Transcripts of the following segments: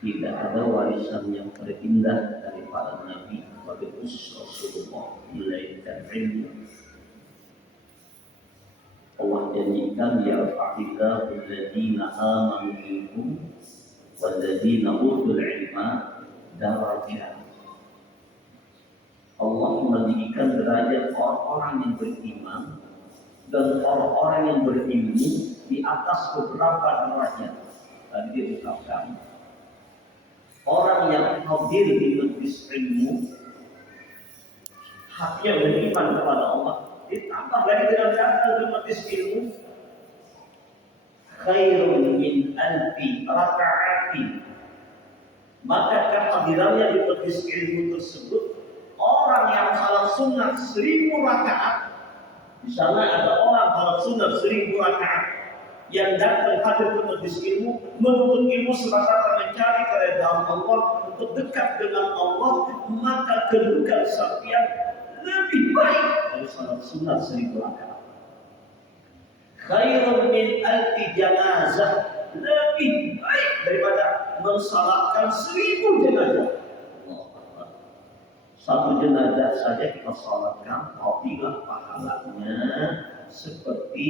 Tidak ada warisan yang terindah dari para nabi bagi khusus Rasulullah, melainkan ilmu. Allah janjikan yarfa'illahu alladziina aamanu minkum walladziina utul ilma darajat. Allah meninggikan derajat orang-orang yang beriman dan orang-orang yang berilmu di atas beberapa derajat. Tadi diucapkan orang yang hadir di majelis ilmu, hatinya beriman kepada Allah, ditambah lagi dengan datang di majelis ilmu, khairun min alfi raka'atin. Maka kehadirannya di majelis ilmu tersebut, orang yang salat sunat 1000 rakaat, di sana ada orang salat sunat 1000 rakaat yang datang hadir ke majelis ilmu, menuntut ilmu semata mencari keridhaan Allah, untuk dekat dengan Allah, maka kedudukan sampeyan lebih baik dari salat sunat 1000 rakaat. Khairun min alfi janazah, lebih baik daripada mensalatkan 1000 jenazah. Satu jenazah saja kita salatkan, apabila pahalanya seperti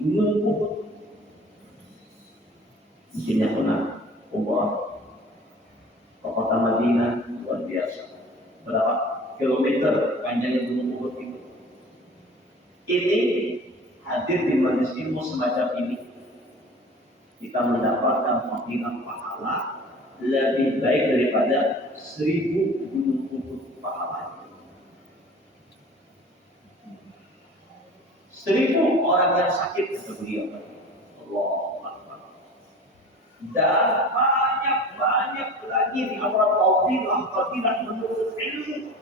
gunung Uhud. Di sini pernah umrah ke kota Madinah, luar biasa. Berapa kilometer panjangnya gunung Uhud itu? Ini hadir di majelis ilmu semacam ini, kita mendapatkan fadilah pahala lebih baik daripada 1000 gunung Uhud pahala. 1000 orang yang sakit, kata beliau, Allah Akbar. Dan banyak lagi di antara fadilah menuntut ilmu.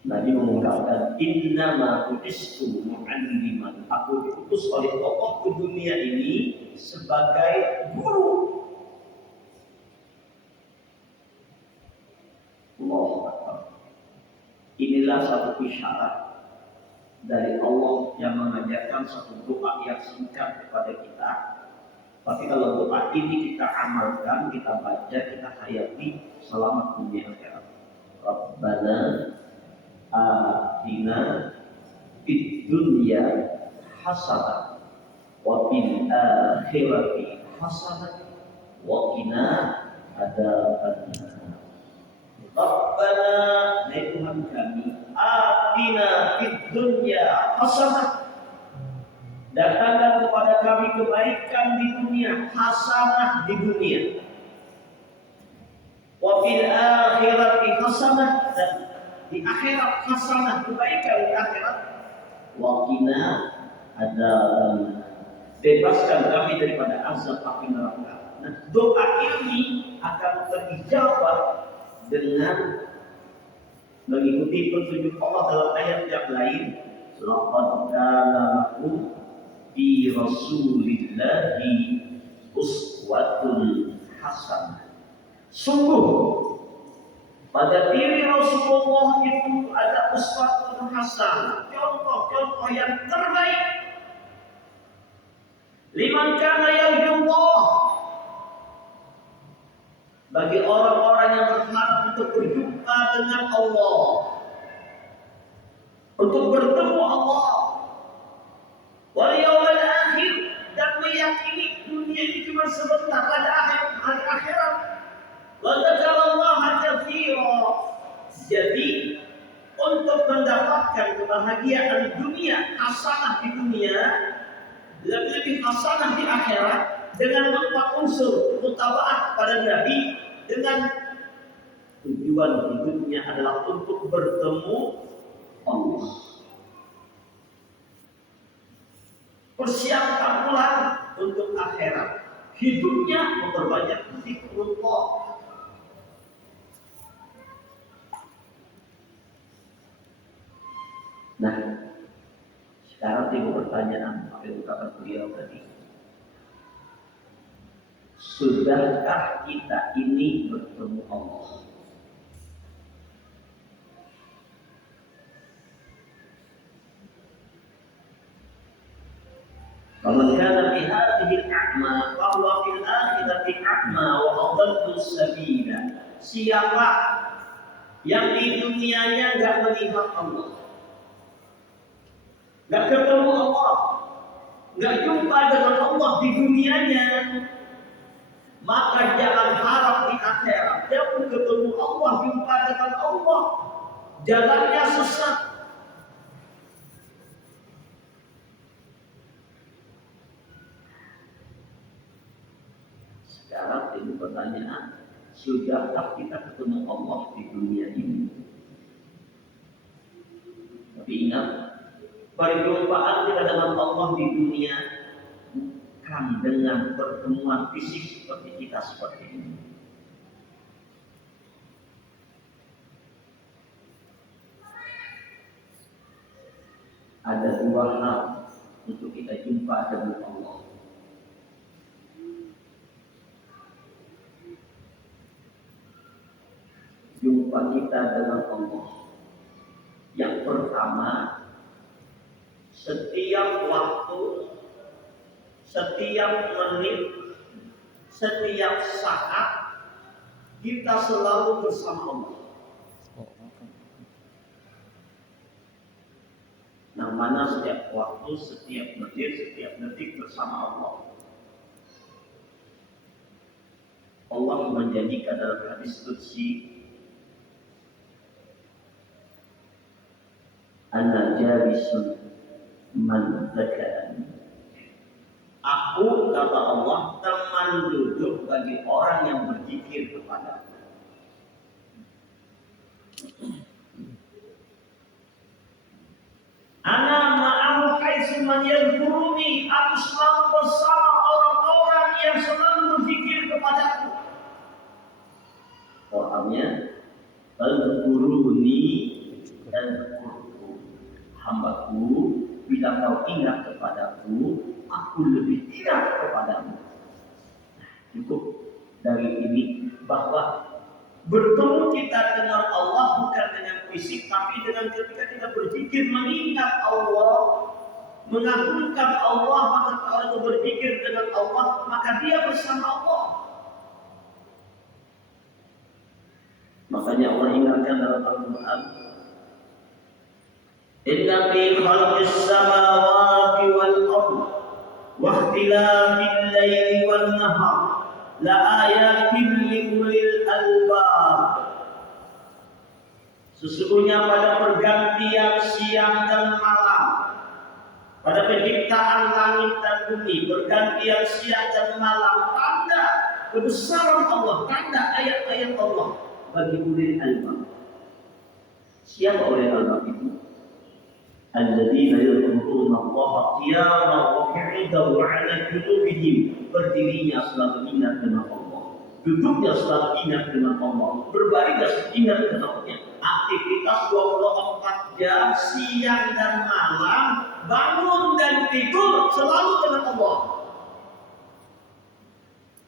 Nabi mengungkapkan, innama bu'istu mu'alliman, aku diutus oleh Allah ke dunia ini sebagai guru. Allahu Akbar. Inilah satu isyarat dari Allah yang mengajarkan satu doa yang singkat kepada kita. Tapi kalau doa ini kita amalkan, kita baca, kita hayati, selamat dunia akhirat. Rabbana atina fid dunya hasanah wa fil akhirati hasanah wa qina adzabannar. Rabbana, ya Tuhan kami, atina fid dunya hasanah, datangkan kepada kami kebaikan di dunia, hasanah di dunia, wa fil akhirati hasanah, dan di akhirat hasanah, kebaikan di akhirat, wa qina adzabannar, bebaskan kami daripada azab api neraka. Nah, doa ini akan terijabah dengan mengikuti petunjuk Allah dalam ayat yang lain. Laqad kana lakum fi Rasulillahi uswatun hasanah. Sungguh pada diri Rasulullah itu ada uswatun hasanah, contoh-contoh yang terbaik. Liman kana yarjullah, bagi orang-orang yang berharap untuk berjumpa dengan Allah, untuk bertemu Allah, wal yaumil akhir, dan meyakini dunia ini cuma sebentar, ada hari akhirat. Wa dzakarallaha katsira. Jadi untuk mendapatkan kebahagiaan dunia, hasanah di dunia, lebih hasanah di akhirat, dengan 4 unsur mutabaah pada Nabi, dengan tujuan hidupnya adalah untuk bertemu Allah. Persiapan pula untuk akhirat, hidupnya memperbanyak zikrullah. Nah, sekarang timbul pertanyaan, apa yang kata beliau tadi? Sudahkah kita ini bertemu Allah? Faman kana fi hadhihi al-a'ma fa huwa fil akhirati a'ma wa adallu sabila. Siapa yang di dunianya enggak melihat Allah, enggak ketemu Allah, enggak jumpa dengan Allah di dunianya, maka jangan harap di akhirat dia pun ketemu Allah, jumpa dengan Allah, jalannya sesat. Sekarang ini pertanyaan, sudahkah kita ketemu Allah di dunia ini? Tapi ingat, perjumpaan kita dengan Allah di dunia bukan dengan pertemuan fisik seperti kita seperti ini. Ada dua hal untuk kita jumpa dengan Allah. Jumpa kita dengan Allah. Yang pertama, setiap waktu, setiap menit, setiap saat kita selalu bersama Allah. Yang mana setiap waktu, setiap menit, setiap detik bersama Allah. Allah menjanjikan dalam hadis qudsi, ana jalisun man dzakarani. Aku, kata Allah, teman duduk bagi orang yang berzikir kepadaku. Ana ma'ahu haitsu man yadhkuruni. Aku selalu bersama orang-orang yang selalu berzikir kepadaku. Orangnya al-quruni dan hambaku, bila kau ingat kepadaku, aku lebih ingat kepadamu. Cukup dari ini bahwa bertemu kita dengan Allah bukan dengan fisik, tapi dengan ketika kita berzikir mengingat Allah, mengagungkan Allah, maka kalau itu berzikir dengan Allah, maka dia bersama Allah. Makanya Allah ingatkan dalam Al-Quran, inna fi khalqis samawati wal ardi wa ikhtilafil laili wan nahar la ayatin liulil albab. Sesungguhnya pada pergantian siang dan malam, pada penciptaan langit dan bumi, pergantian siang dan malam, tanda kebesaran Allah, tanda ayat-ayat Allah bagi ulil albab. Siapa ulil albab itu? Alladzina yadhkuruna Allaha qiyaman wa qu'udan wa 'ala junubihim. Berdirinya selalu ingat dengan Allah, duduknya selalu ingat dengan Allah, berbaringnya ingat dengan Allah. Aktivitas 24 jam siang dan malam, bangun dan tidur selalu dengan Allah.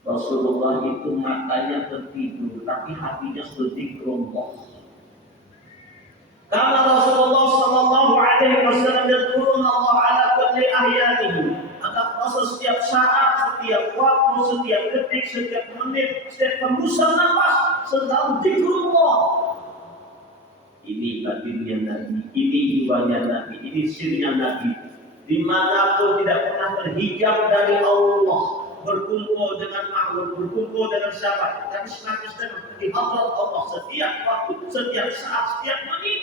Rasulullah itu matanya tertidur, tapi hatinya sudah zikrullah. Karena Rasulullah sallallahu alaihi wasallam yadhkuruna Allah ala kulli ahyanihi. Maka Rasul setiap saat, setiap waktu, setiap detik, setiap menit, setiap hembusan nafas selalu zikrullah. Ini baginda Nabi, ini jiwanya Nabi, ini sirnya Nabi. Dimanapun tidak pernah terhijab dari Allah, berkumpul dengan makhluk, berkumpul dengan siapa, tapi senantiasa di hadrat Allah setiap waktu, setiap saat, setiap menit.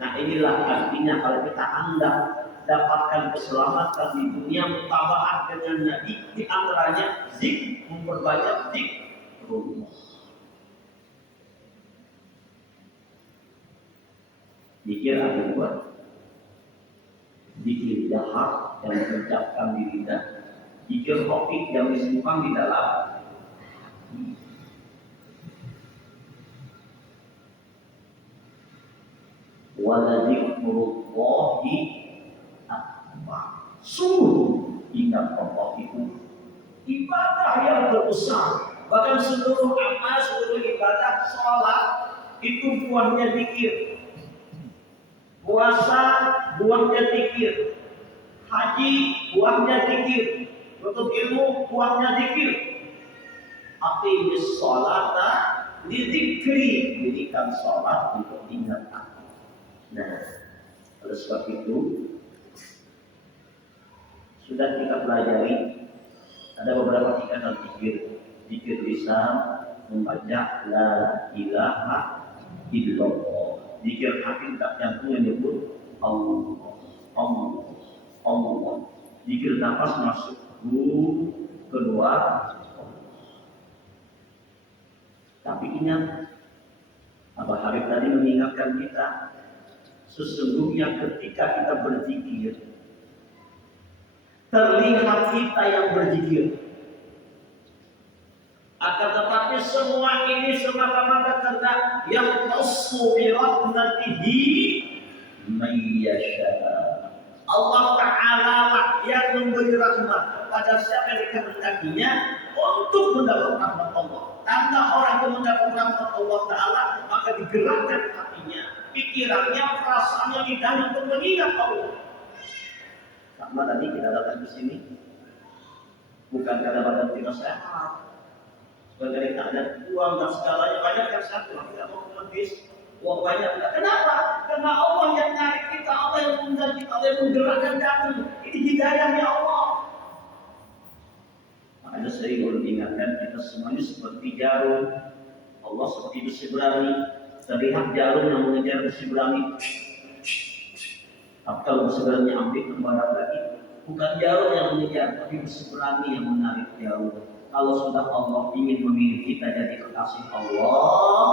Nah inilah artinya kalau kita hendak dapatkan keselamatan di dunia, mutabaat dengan Nabi, di antaranya zikir, memperbanyak zikrullah. Zikir ada dua, zikir jahar yang diucapkan di lidah, zikir khafif yang disimpan di dalam hati. Wala dzikrullahi akbar. Sungguh ingat Allah itu ibadah yang terbesar. Bahkan seluruh amal, seluruh ibadah, sholat itu buahnya zikir. Puasa buahnya zikir. Haji buahnya zikir, menuntut ilmu buahnya zikir. Aqimis sholata lidzikri, dirikan sholat untuk ingat aku. Nah, oleh sebab itu sudah kita pelajari ada beberapa tingkatan zikir. Zikir lisan membaca la ilaha illallah. Zikir hati tak jantung yang menyebut Allah, Allah, Allah. Zikir nafas masuk keluar. Tapi ingat, Abah Harif tadi mengingatkan kita, sesungguhnya ketika kita berzikir, terlihat kita yang berzikir. Akan tetapi semua ini semata-mata karena yang tasmu bi rahmatihi may yasha. Allah Ta'ala lah yang memberi rahmat kepada siapa yang dikehendakinya untuk mendapat rahmat Allah. Tanda orang yang mendapat rahmat Allah Ta'ala, maka digerakkan hatinya, pikirannya, perasaannya, lidahnya untuk mengingat Allah. Sama tadi kita datang ke sini bukan karena badan kita sehat, bukan karena ada uang dan segalanya banyak yang satu, tidak mau mengemis, uang banyak. Kenapa? Karena Allah yang menarik kita, Allah yang mengundang kita, Allah yang menggerakkan jantung. Ini hidayahnya Allah. Makanya sering ulun ingatkan kita semuanya seperti jarum. Allah seperti besi berani. Terlihat jarum yang mengejar besi berani. Tapi kalau besi berani ambil kembali lagi, bukan jarum yang mengejar, tapi besi berani yang menarik jarum. Kalau sudah Allah ingin memilih kita jadi kekasih Allah,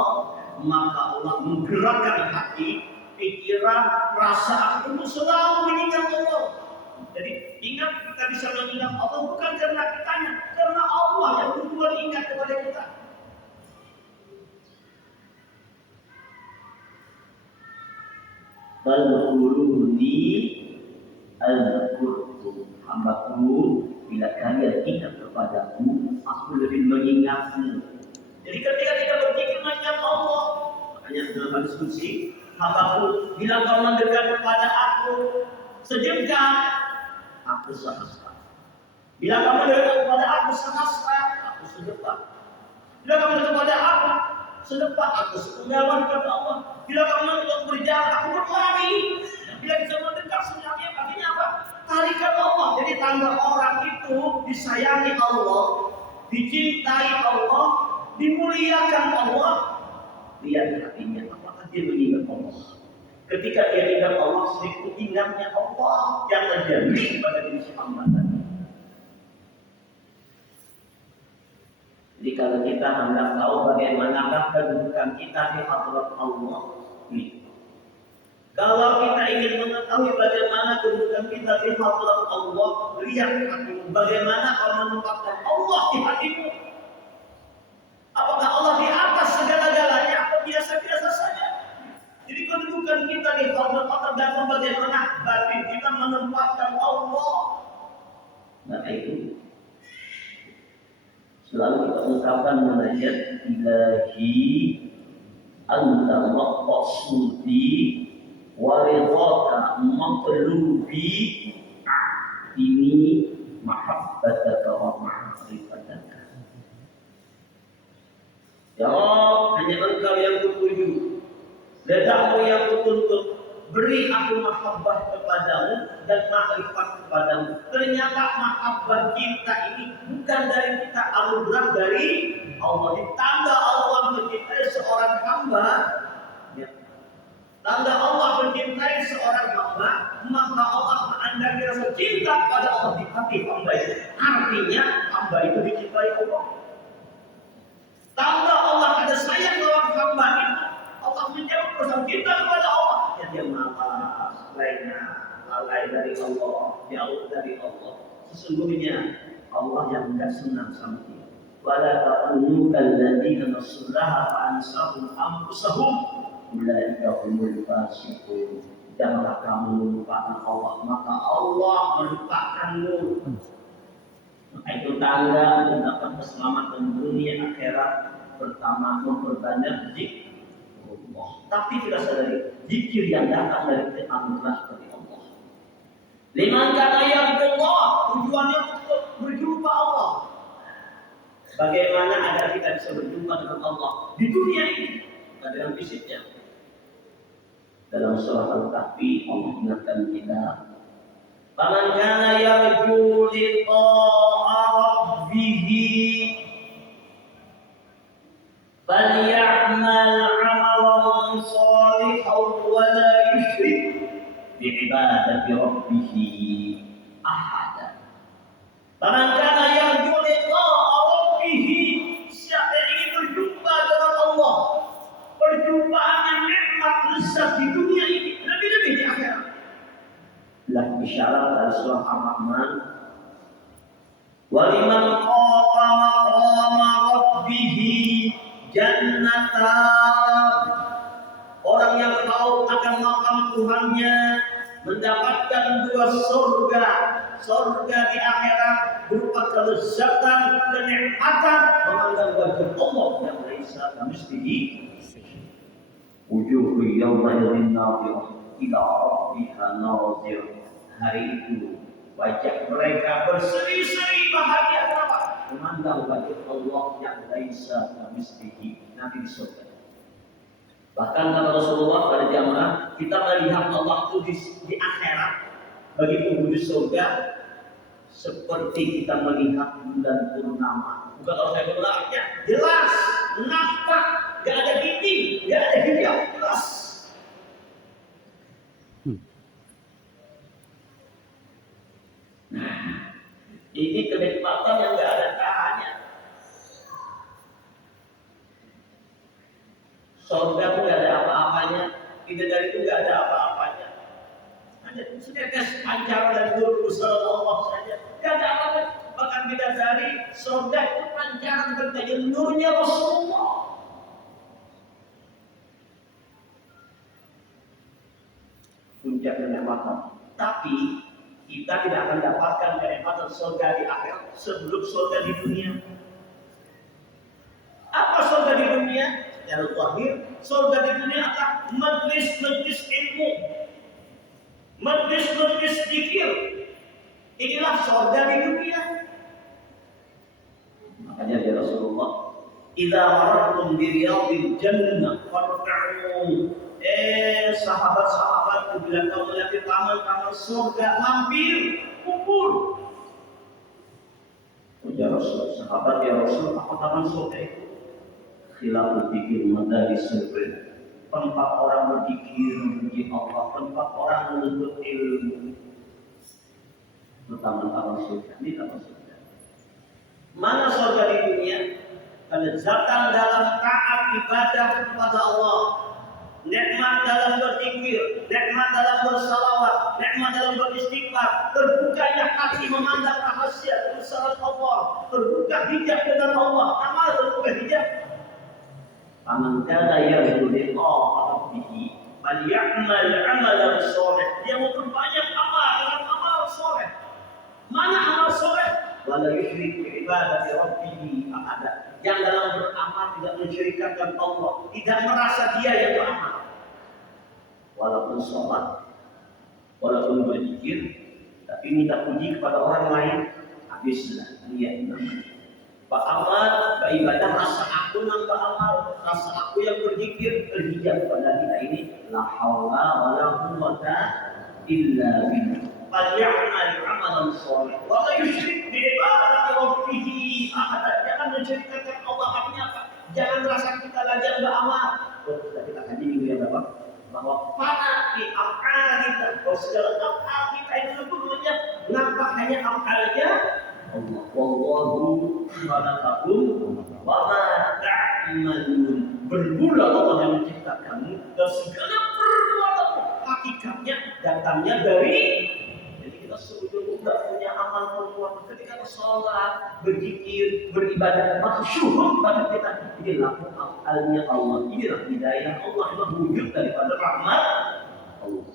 maka Allah menggerakkan hati, pikiran, perasaan untuk selalu mengingat Allah. Jadi ingat, kita bisa mengingat Allah bukan karena kitanya, karena Allah yang duluan ingat kepada kita. Al-Quruni Al-Qur'u, hambaku, bila kalian ingat kepadaku, aku lebih mengingatmu. Jadi ketika kita berzikir mengingat Allah, makanya dalam diskusi, hambaku, bila kau mendekat kepada aku sejengkal, aku sehasta. Bila kamu mendekat kepada aku sehasta, aku sedepat. Bila kamu mendekat kepada aku sedepat, aku sepenggawan kepada Allah. Bila kamu mendekat berjalan, aku berlari. Bila kita mendekat sebenarnya artinya apa? Tarikan Allah. Jadi tanda orang itu disayangi Allah, dicintai Allah, dimuliakan Allah. Lihat hatinya, apakah dia mengingat Allah? Ketika dia ingat Allah, sedikit ingatnya Allah yang terjadi pada diri si hamba tadi. Jadi kalau kita hendak tahu bagaimanakah kedudukan kita di hadirat Allah, kalau kita ingin mengetahui bagaimana kedudukan kita di hadirat Allah, lihat hatimu, bagaimana kau menempatkan Allah di hatimu. Apakah Allah di atas segala-galanya atau biasa-biasa saja? Jadi kedudukan kita di hadirat Allah tergantung bagaimana batin kita menempatkan Allah. Nah itu selalu kita ungkapkan munajat ilahi anta maqsudi wa ridhaka maqlubi ini mahabbataka wa ma'rifataka. Ya Allah, hanya Engkau yang kutuju, redakmu yang kutuntut. Beri aku mahabbah kepadamu dan ma'rifat kepadamu. Ternyata mahabbah kita ini bukan dari kita, anugerah dari Allah. Tanda Allah mencintai seorang hamba, ya. Tanda Allah mencintai seorang hamba, maka Allah mengandalkan rasa cinta kepada Allah di hati hamba itu. Artinya hamba itu dicintai Allah. Tanda Allah ada sayang dalam hamba itu, Allah menjawab rasa cinta kepada Allah. Ya dia malas, lalai dari Allah, jauh dari Allah. Sesungguhnya Allah yang tidak senang sama dia. Wala takunu kalladzina nasullaha fa ansahum anfusahum ulaika humul fasiqun. Janganlah kamu melupakan Allah, maka Allah melupakanmu. Maka itu tanda mendapat keselamatan dunia akhirat. Pertama, memperbanyak zikir Allah. Tapi tidak sadari zikir yang datang dari anugerah dari Allah. Liman kana yarjullah, tujuannya untuk berjumpa Allah. Bagaimana agar kita bisa berjumpa dengan Allah di dunia ini, bukan dengan fisiknya. Dalam surah Al-Kahfi Allah ingatkan kita, "Faman kana yarju liqa'a rabbih falya'mal 'amalan shalihan wa la yusyrik bi'ibadati rabbih ahada." Faman kana yarju liqa'a rabbih, siapa yang ingin berjumpa dengan Allah, perjumpaan yang nikmat lezat di dunia ini, lebih-lebih di akhirat. Lah isyarat dari surah Ar-Rahman, waliman khafa maqama rabbih jannatan, orang yang tahu akan makam Tuhannya mendapatkan dua surga, surga di akhirat berupa kelezatan, kenikmatan memandang wajah Allah yang laisa kamitslihi wujuhu yawma idzin nadhirah ila rabbiha nadhirah. Hari itu wajah mereka berseri-seri bahagia. Kenapa? Memandang wajah Allah yang laisa kamitslihi, nanti di surga. Bahkan kata Rasulullah pada jamaah, kita melihat Allah itu di akhirat bagi penghuni surga seperti kita melihat bulan purnama. Bukan kalau saya berlakunya jelas, nampak, gak ada dinding, gak ada hijab, jelas. Nah, ini kenikmatan yang gak ada tahannya. Surga itu gak ada apa-apanya, bidadari itu gak ada apa-apanya. Hanya setetes pancaran dan nur besar Allah saja, gak ada apa-apa. Bahkan bidadari surga itu pancaran bertanya nurnya Rasulullah. Puncak kenikmatan. Tapi kita tidak akan dapatkan kenikmatan surga di akhirat sebelum surga di dunia. Apa surga di dunia? Secara zahir, surga di dunia adalah majlis-majlis ilmu, majlis-majlis zikir. Inilah surga di dunia. Makanya ya Rasulullah, "Idza marartum bi riyadil jannah farta'u." Sahabat-sahabat, bila kamu melihat taman-taman surga, mampir, kumpul. Ya Rasul, sahabat ya Rasul, apa taman surga itu? Khilaful dzikir madaris surga. Tempat orang berzikir memuji Allah, tempat orang menuntut ilmu. Taman-taman surga, ini taman surga. Mana surga di dunia? Kelezatan dalam taat ibadah kepada Allah, nikmat dalam berzikir, nikmat dalam bersalawat, nikmat dalam beristighfar, terbukanya hati memandang rahasia kebesaran Allah, terbuka hijab dengan Allah. Amal terbuka hijab. Faman kana yarju liqa'a rabbih falya'mal 'amalan shalih. Dia memperbanyak amal dengan amal saleh. Mana amal saleh? Wala yusyrik bi ibadati rabbih ahada. Yang dalam beramal tidak mensyirikkan Allah, tidak merasa dia yang beramal. Walaupun sholat, walaupun berzikir, tapi minta puji kepada orang lain, habislah dia iman. Pak Amal, beribadah rasa aku nambah amal, rasa aku yang berzikir terhijab pada kita ini. La haula wala quwwata illa billah. Falya'mal 'amalan shalih wa la yusyrik bi ibadati rabbih ahada. Jangan mensyirikkan Allah. Artinya apa? Jangan rasa kita lajang beramal. Sudah kita kaji minggu yang berapa? Bahwa pada di akal kita, kalau segala akal kita itu sebetulnya nampak hanya akalnya Allah. Wallahu khalaqakum wa ma ta'malun. Bermula Allah yang menciptakanmu dan segala perbuatanmu hakikatnya datangnya dari. Jadi kita sebetulnya punya amal perbuatan ketika sholat, berzikir, beribadah, maka syukur pada kita. Inilah akalnya Allah, inilah hidayah Allah, inilah wujud daripada rahmat Allah.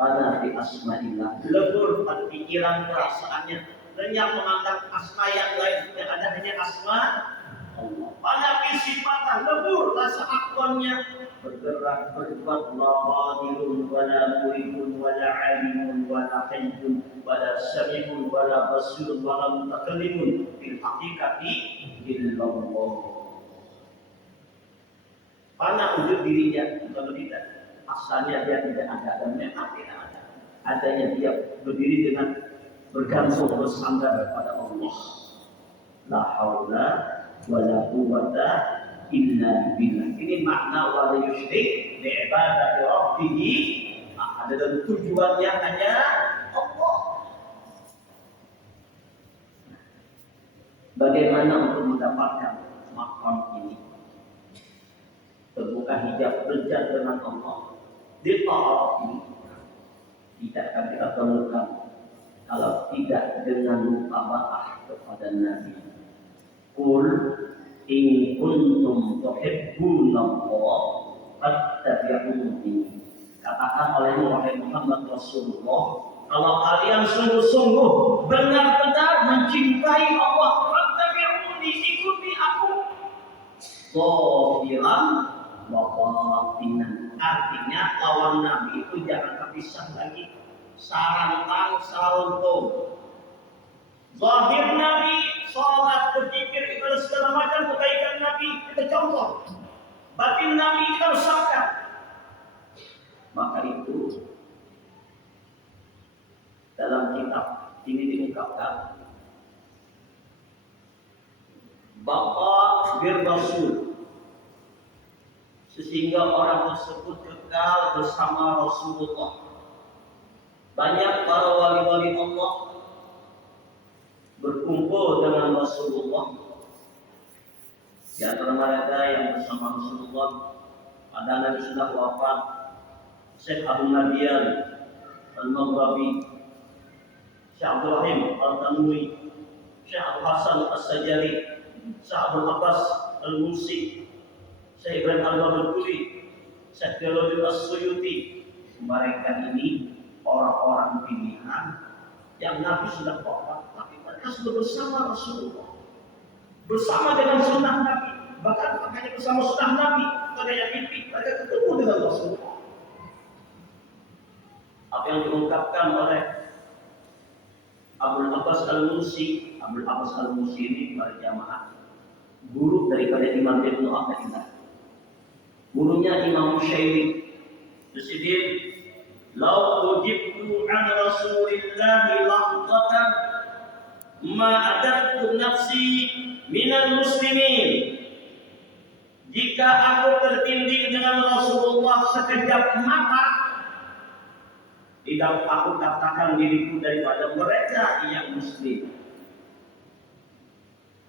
Pada di asma'illah, lebur pada pikiran perasaannya, lenyap memandang asma yang lain, yang ada hanya asma Allah. Pada sifatnya lebur rasa akunnya, bergerak berbuat la qadirun wala muridun wala alimun wala hayyun wala sami'un wala basirun wala mutakallimun fil haqiqati illallah. Mana wujud dirinya kalau tidak? Asalnya dia tidak ada dan memang tidak ada. Adanya dia berdiri dengan bergantung bersandar kepada Allah. La haula wala quwwata illa billah. Ini makna wala yusyrik bi ibadati rabbih. Ada dan tujuannya hanya Allah. Bagaimana untuk mendapatkan makam ini? Terbuka hijab dekat dengan Allah. Di ta'at ini tidak akan kita temukan kalau tidak dengan mutaba'ah kepada Nabi. Qul in kuntum tuhibbunallah fattabi'uni. Katakan oleh Muhammad Rasulullah, kalau kalian sungguh-sungguh benar-benar mencintai Allah, fattabi'uni, ikuti aku. Zahiran wa batinan. Artinya lawan Nabi itu jangan terpisah lagi. Sarantang saruntung. Zahir Nabi, sholat, berzikir, ibadah segala macam kebaikan Nabi kita contoh. Batin Nabi kita resapkan. Maka itu dalam kitab ini diungkapkan Bapak bir Rasul, sehingga orang tersebut kekal bersama Rasulullah. Banyak para wali-wali Allah berkumpul dengan Rasulullah. Di antara mereka yang bersama Rasulullah ada Nabi sudah wafat, Syekh Abu Nadiyan Al-Maghrabi, Syekh Abdul Rahim Al-Tanwi, Syekh Abu Hasan As-Sajali, Syekh Abdul Abbas Al-Musi, Syekh Ibrahim Al-Babul-Kuli, Syekh Jalal As-Suyuti. Mereka ini orang-orang pilihan yang Nabi sudah wafat, tapi mereka sudah bersama Rasulullah, bersama dengan sunnah Nabi. Bahkan hanya bersama sunnah Nabi, pada yang mimpi mereka ketemu dengan Rasulullah. Apa yang diungkapkan oleh Abdul Abbas Al-Musi. Abdul Abbas Al-Musi ini para jamaah guru daripada Imam Ibnu Athaillah. Gurunya Imam Musyairi. Tersedih, "Lau ujibtu an Rasulillahi laqatan ma adattu nafsi minal muslimin." Jika aku tertindih dengan Rasulullah sekejap mata, tidak aku katakan diriku daripada mereka yang muslim.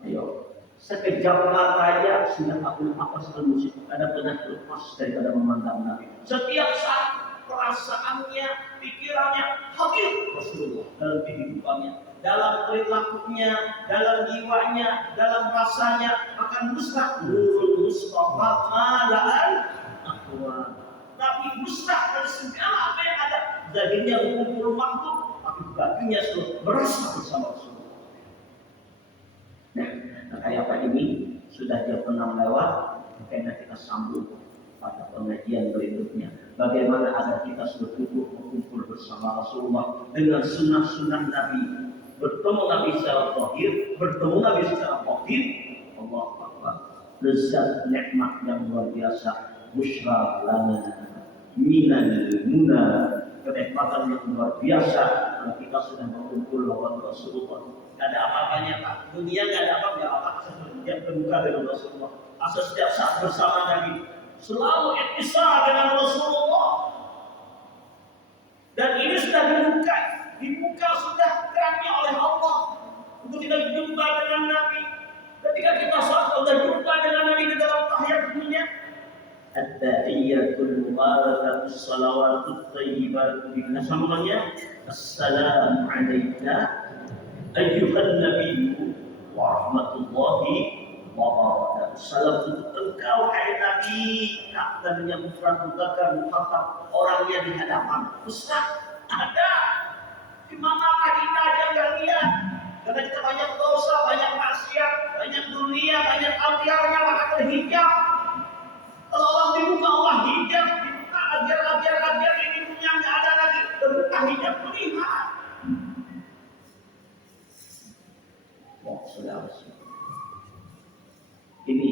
Ayo, sekejap mata aja sudah aku lepas muslim. Ada pernah lepas daripada memandang Nabi. Setiap saat perasaannya, pikirannya hadir Rasulullah dalam kehidupannya, dalam perilakunya, dalam jiwanya, dalam rasanya akan musnah nurul Mustafa malaan akhwat. Tapi musnah dari segala apa yang ada. Zahirnya kumpul makhluk, tapi batinnya sudah merasa bersama Rasulullah. Nah, kayak apa ini sudah dia pernah lewat, makanya kita sambung pada pengajian berikutnya. Bagaimana agar kita sudah berkumpul bersama Rasulullah dengan sunnah-sunnah Nabi, bertemu Nabi secara zahir, bertemu Nabi secara batin. Allah Akbar. Lezat nikmat yang luar biasa. Busyra lana minal muna. Kenikmatan yang luar biasa kalau kita sudah berkumpul lawan Rasulullah. Tidak ada apa-apanya Pak. Dunia tidak ada apa-apa. Asal berjam terbuka dengan Rasulullah. Asal setiap saat bersama Nabi. Selalu ittisal dengan Rasulullah. Dan ini sudah dibuka sudah terangnya oleh Allah untuk kita jumpa dengan Nabi. Ketika kita sudah jumpa dengan Nabi di dalam tahiyat dunia, at-tahiyyatul mubarakatus salawatut thayyibatut billah, sambungannya assalamu alayka ayyuhan nabiyyu wa rahmatullahi wa barakatuh. Salam untuk engkau hai Nabi, dan yang memperhatikan muhatab orangnya di hadapan. Ustaz, ada di manakah kita aja nggak lihat? Karena kita banyak dosa, banyak maksiat, banyak dunia, banyak altiarnya, maka terhijab. Kalau Allah dibuka, Allah hijab melihat. Wah, saudara, ini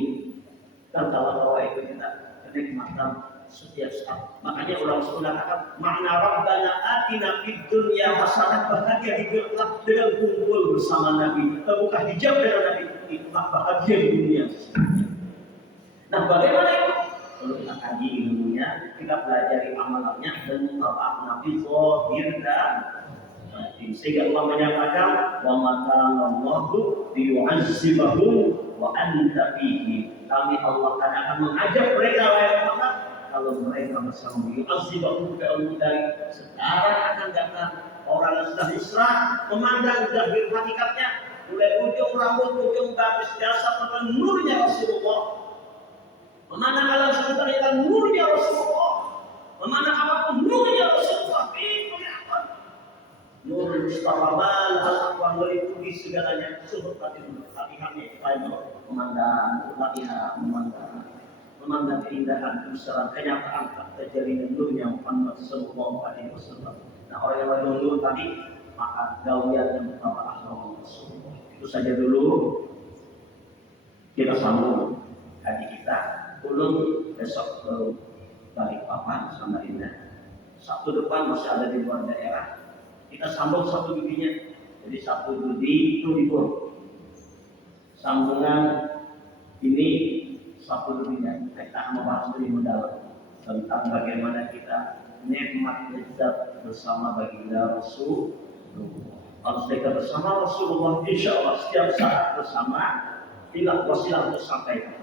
dan tawa-tawa itu kita kenikmatan setiap saat. Makanya ulama mengatakan makna Rabbana atina fid dunya hasanah, bahagia di akhirat dengan kumpul bersama Nabi. Buka hijab dengan Nabi itu bahagia di dunia. Nah, bagaimana itu? Kalau kita kaji ilmunya, kita pelajari amalannya dan mutaba'ah Nabi zahir dan batin. Sehingga Allah menyatakan wa makanallahu liyu'azzibahum wa anta fihi. Kami Allah akan mengajak mereka wahai Muhammad kalau mereka bersama yu'azzibahum dari sekarang akan datang orang yang sudah Islam memandang zahir hakikatnya mulai ujung rambut, ujung garis dasar pada nurnya Rasulullah. Memandang alam semesta dengan nurnya Rasulullah. Memandang apapun nurnya Rasulullah. Kelihatan. Nur Mustafaman al-Aqwan meliputi segalanya. Suhud batin hati-hati final. Memandang latihan, memandang keindahan, kebesaran, kenyataan terjadinya nurnya Muhammad sallallahu alaihi wasallam. Nah, orang yang menurut tadi maka gaulnya dan mutaba'ah Rasulullah. Itu saja dulu. Kita sambung haji kita. Ulun besok ke Balikpapan, Samarinda. Sabtu depan masih ada di luar daerah. Kita sambung satu bibinya. Jadi Sabtu Judi itu libur. Sambungan ini Sabtu Judinya. Kita akan membahas lebih mendalam tentang bagaimana kita nikmat lezat bersama baginda Rasulullah. Kalau kita bersama Rasulullah, insya Allah setiap saat bersama. Bila wasilah untuk sampaikan.